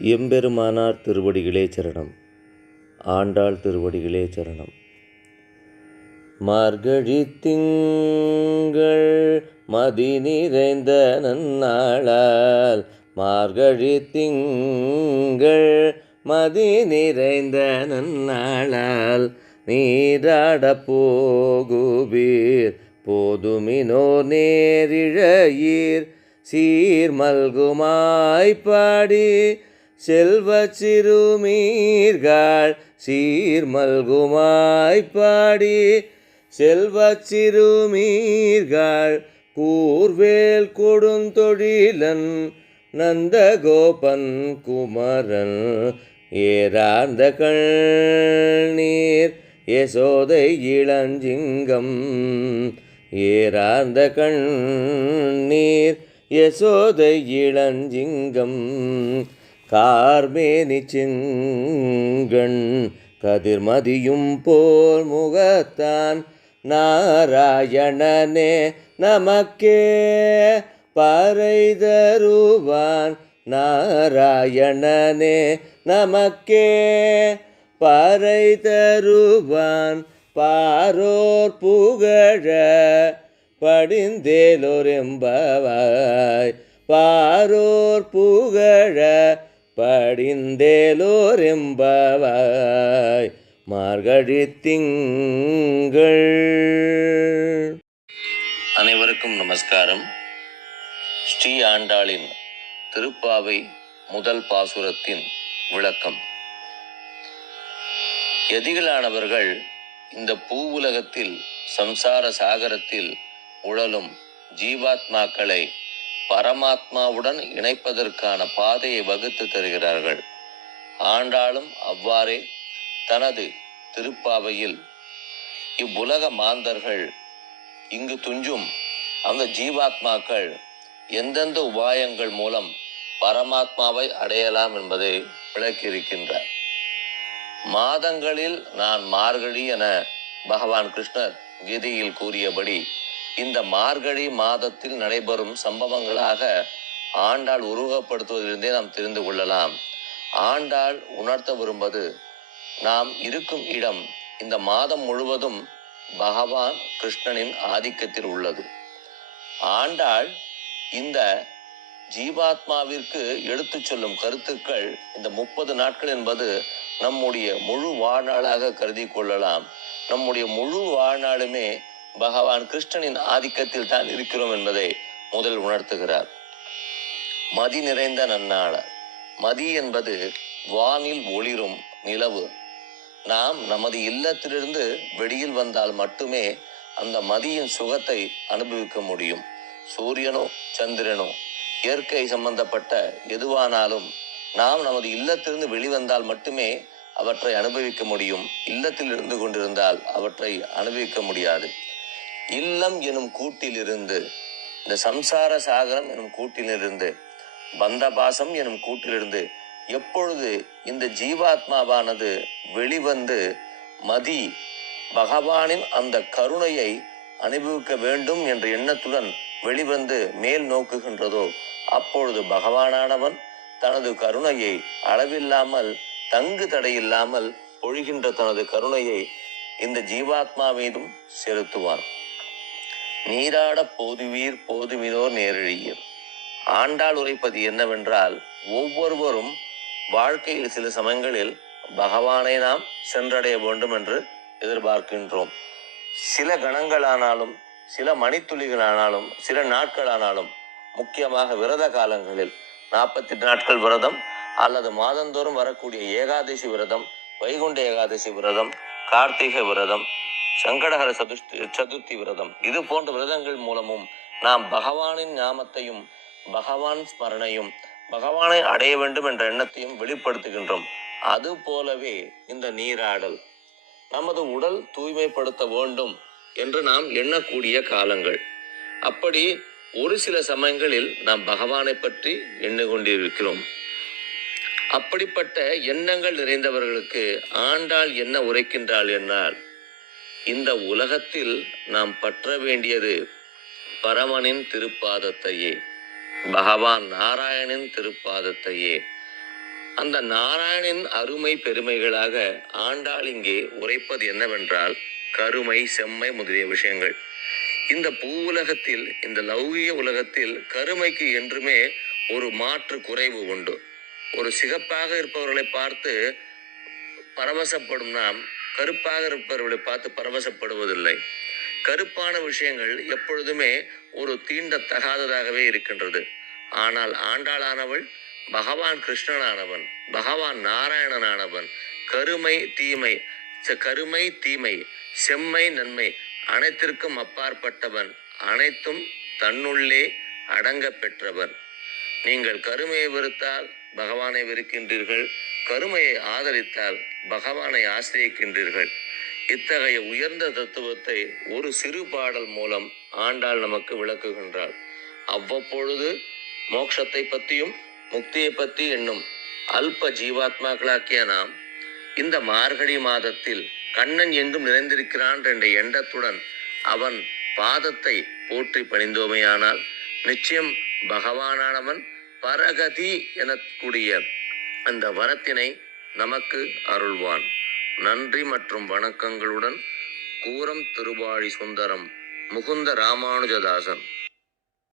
எம்பெருமானார் திருவடிகளே சரணம். ஆண்டாள் திருவடிகளே சரணம். மார்கழி திங்கள் மதி நிறைந்த நன்னாளால், மார்கழி திங்கள் மதி நிறைந்த நன்னாளால், நீராடப் போகுவீர் போதுமினோ நேரிழையீர், சீர்மல்குமாய்ப்பாடி செல்வச் சிறுமீர்கள், சீர்மல்குமாய்ப்பாடி செல்வச் சிறுமீர்கள், கூர்வேல் கொடுந்தொழிலன் நந்தகோபன் குமரன், ஏரார்ந்த கண்ணீர் யசோதை இளஞ்சிங்கம், ஏரார்ந்த கண்ணீர் யசோதை இளஞ்சிங்கம், கார்மேனி செங்கண் கதிர்மதியும் போல் முகத்தான், நாராயணனே நமக்கே பறை தருவான், நாராயணனே நமக்கே பறை தருவான், பாரோர் புகழ படிந்தேலோரெம்பவாய், பாரோர் புகழ படிந்தேலோரெம்பவாய், மார்கழி திங்கள். அனைவருக்கும் நமஸ்காரம். ஸ்ரீ ஆண்டாளின் திருப்பாவை முதல் பாசுரத்தின் விளக்கம். யதிகளானவர்கள் இந்த பூவுலகத்தில் சம்சார சாகரத்தில் உழலும் ஜீவாத்மாக்களை பரமாத்மாவுடன் இணைப்பதற்கான பாதையை வகுத்து தருகிறார்கள். ஆண்டாளும் அவ்வாறே தனது திருப்பாவையில் இவ்வுலக மாந்தர்கள் இங்கு துஞ்சும் அந்த ஜீவாத்மாக்கள் எந்தெந்த உபாயங்கள் மூலம் பரமாத்மாவை அடையலாம் என்பதை விளக்கியிருக்கின்றார். மாதங்களில் நான் மார்கழி என பகவான் கிருஷ்ணர் கீதையில் கூறியபடி, இந்த மார்கழி மாதத்தில் நடைபெறும் சம்பவங்களாக ஆண்டாள் உருவகப்படுத்துவதிலிருந்தே நாம் தெரிந்து கொள்ளலாம். ஆண்டாள் உணர்த்த விரும்பது, நாம் இருக்கும் இடம் இந்த மாதம் முழுவதும் பகவான் கிருஷ்ணனின் ஆதிக்கத்தில் உள்ளது. ஆண்டாள் இந்த ஜீவாத்மாவிற்கு எடுத்து சொல்லும் கருத்துக்கள் இந்த 30 நாட்கள் என்பது நம்முடைய முழு வாழ்நாளாக கருதி கொள்ளலாம். நம்முடைய முழு வாழ்நாளுமே பகவான் கிருஷ்ணனின் ஆதிக்கத்தில் தான் இருக்கிறோம் என்பதை முதல் உணர்த்துகிறார். மதி நிறைந்த நன்னாளார். மதி என்பது வானில் ஒளிரும் நிலவு. நாம் நமது இல்லத்திலிருந்து வெளியில் வந்தால் மட்டுமே அந்த மதியின் சுகத்தை அனுபவிக்க முடியும். சூரியனோ சந்திரனோ இயற்கை சம்பந்தப்பட்ட எதுவானாலும் நாம் நமது இல்லத்திலிருந்து வெளிவந்தால் மட்டுமே அவற்றை அனுபவிக்க முடியும். இல்லத்தில் இருந்து கொண்டிருந்தால் அவற்றை அனுபவிக்க முடியாது. இல்லம் எனும் கூட்டிலிருந்து, இந்த சம்சார சாகரம் எனும் கூட்டிலிருந்து, பந்தபாசம் எனும் கூட்டிலிருந்து எப்பொழுது இந்த ஜீவாத்மாவானது வெளிவந்து மதி பகவானின் அந்த கருணையை அனுபவிக்க வேண்டும் என்ற எண்ணத்துடன் வெளிவந்து மேல் நோக்குகின்றதோ, அப்பொழுது பகவானானவன் தனது கருணையை அளவில்லாமல் தங்கு தடையில்லாமல் பொழிகின்ற தனது கருணையை இந்த ஜீவாத்மா மீதும் செலுத்துவான். நீராட போதுவீர் போதுமினோர் நேரிழியர். ஆண்டாள் உரைப்பது என்னவென்றால், ஒவ்வொருவரும் வாழ்க்கையில் சில சமயங்களில் பகவானை நாம் சென்றடைய வேண்டும் என்று எதிர்பார்க்கின்றோம். சில கணங்களானாலும் சில மணித்துளிகளானாலும் சில நாட்களானாலும், முக்கியமாக விரத காலங்களில் 48 நாட்கள் விரதம் அல்லது மாதந்தோறும் வரக்கூடிய ஏகாதசி விரதம், வைகுண்ட ஏகாதசி விரதம், கார்த்திகை விரதம், சங்கடஹர சதுர்த்தி விரதம், இது போன்ற விரதங்கள் மூலமும் நாம் பகவானின் ஞாபகத்தையும் பகவான் ஸ்மரணையும் பகவானை அடைய வேண்டும் என்ற எண்ணத்தையும் வெளிப்படுத்துகின்றோம். அது போலவே இந்த நீராடல் நமது உடல் தூய்மைப்படுத்த வேண்டும் என்று நாம் எண்ணக்கூடிய காலங்கள். அப்படி ஒரு சில சமயங்களில் நாம் பகவானை பற்றி எண்ணிக்கொண்டிருக்கிறோம். அப்படிப்பட்ட எண்ணங்கள் நிறைந்தவர்களுக்கு ஆண்டாள் என்ன உரைக்கின்றாள் என்னால், இந்த உலகத்தில் நாம் பற்ற வேண்டியது பரமனின் திருப்பாதத்தையே, பகவான் நாராயணின் திருப்பாதத்தையே. அந்த நாராயணின் அருமை பெருமைகளாக ஆண்டாள் இங்கே உரைப்பது என்னவென்றால் கருமை, செம்மை முதலிய விஷயங்கள். இந்த பூ உலகத்தில், இந்த லௌகிக உலகத்தில் கருமைக்கு என்றுமே ஒரு மாற்று குறைவு உண்டு. ஒரு சிகப்பாக இருப்பவர்களை பார்த்து பரவசப்படும் நாம் கருப்பாக இருப்பவர்களை பார்த்து பரவசப்படுவதில்லை. கருப்பான விஷயங்கள் எப்பொழுதுமே ஒரு தீண்டத்தகாததாகவே இருக்கின்றது. ஆனால் ஆண்டாளானவள் பகவான் கிருஷ்ணனானவன், பகவான் நாராயணனானவன், கருமை தீமை, செம்மை நன்மை அனைத்திற்கும் அப்பாற்பட்டவன், அனைத்தும் தன்னுள்ளே அடங்க பெற்றவன். நீங்கள் கருமையை வெறுத்தால் பகவானை வெறுக்கின்றீர்கள், கருமையை ஆதரித்தால் பகவானை ஆசிரியிக்கின்றீர்கள். இத்தகைய உயர்ந்த தத்துவத்தை ஒரு சிறு பாடல் மூலம் ஆண்டாள் நமக்கு விளக்குகின்றாள். அவ்வப்பொழுது மோட்சத்தை பற்றியும் முக்தியை பற்றி என்னும் அல்ப ஜீவாத்மாக்களாக்கிய நாம் இந்த மார்கழி மாதத்தில் கண்ணன் எங்கும் நிறைந்திருக்கிறான் என்ற எண்ணத்துடன் அவன் பாதத்தை போற்றி பணிந்தோமையானால் நிச்சயம் பகவானானவன் பரகதி எனக்கூடிய அந்த வரத்தினை நமக்கு அருள்வான். நன்றி மற்றும் வணக்கங்களுடன் கூரம் திருவாழி சுந்தரம் முகுந்த ராமானுஜதாசன்.